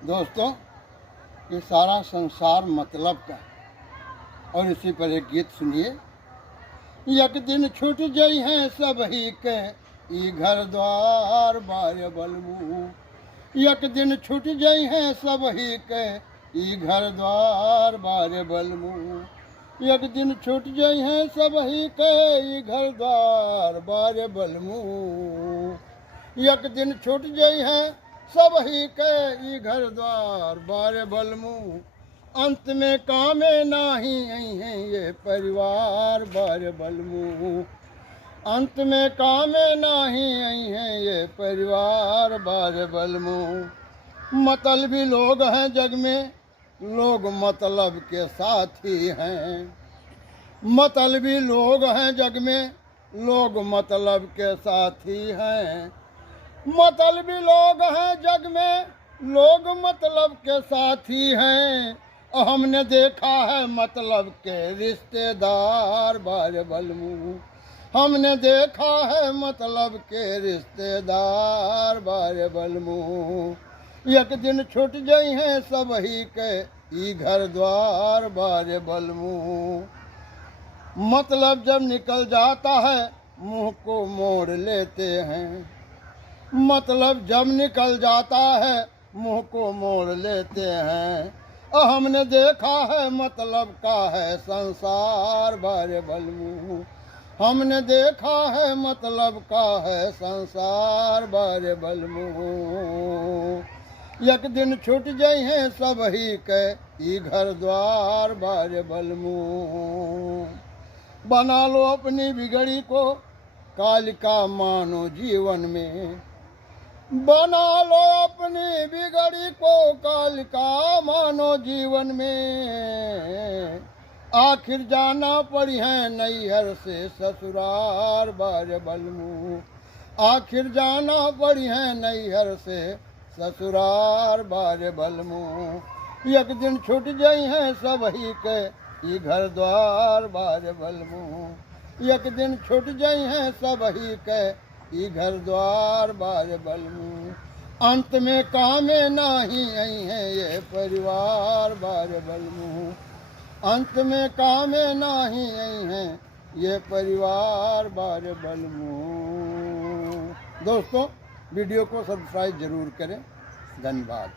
दोस्तों, ये सारा संसार मतलब का और इसी पर एक गीत सुनिए। एक दिन छूट जई हैं सब ही के ई घर द्वार बार बलमू। एक दिन छूट जई हैं सब ही के ई घर द्वार बार बलमू। एक दिन छूट जई हैं सब ही के ई घर द्वार बार बलमू। एक दिन छूट जई हैं सब ही के ई घर द्वार बार बलमू। अंत में कामे नाही हैं ये परिवार बार बलमू। अंत में कामे नाही हैं ये परिवार बार बलमू। मतलबी लोग हैं जग में, लोग मतलब के साथी हैं। मतलबी लोग हैं जग में, लोग मतलब के साथी हैं। मतलबी लोग हैं जग में, लोग मतलब के साथी हैं। और हमने देखा है मतलब के रिश्तेदार बार बलमू। हमने देखा है मतलब के रिश्तेदार बार बलमू। एक दिन छूट गई हैं सब ही के ई घर द्वार बार बलमू। मतलब जब निकल जाता है मुंह को मोड़ लेते हैं। मतलब जब निकल जाता है मुंह को मोड़ लेते हैं। और हमने देखा है मतलब का है संसार बार बलमू। हमने देखा है मतलब का है संसार बार बलमू। एक दिन छूट गई हैं सब ही के ई घर द्वार बार बलमू। बना लो अपनी बिगड़ी को कालिका मानो जीवन में। बना लो अपनी बिगड़ी को कालिका मानो जीवन में। आखिर जाना पड़ी है नैहर से ससुरार बार बलमू। आखिर जाना पड़ी है नैहर से ससुरार बार बलमू। एक दिन छूट गई हैं सब ही के ई घर द्वार बार बलमू। एक दिन छूट गई हैं सब ही के ई घर द्वार बार बलमू। अंत में कामे नाही हैं ये परिवार बार बलमू। अंत में कामे नाही हैं ये परिवार बार बलमू। दोस्तों, वीडियो को सब्सक्राइब जरूर करें। धन्यवाद।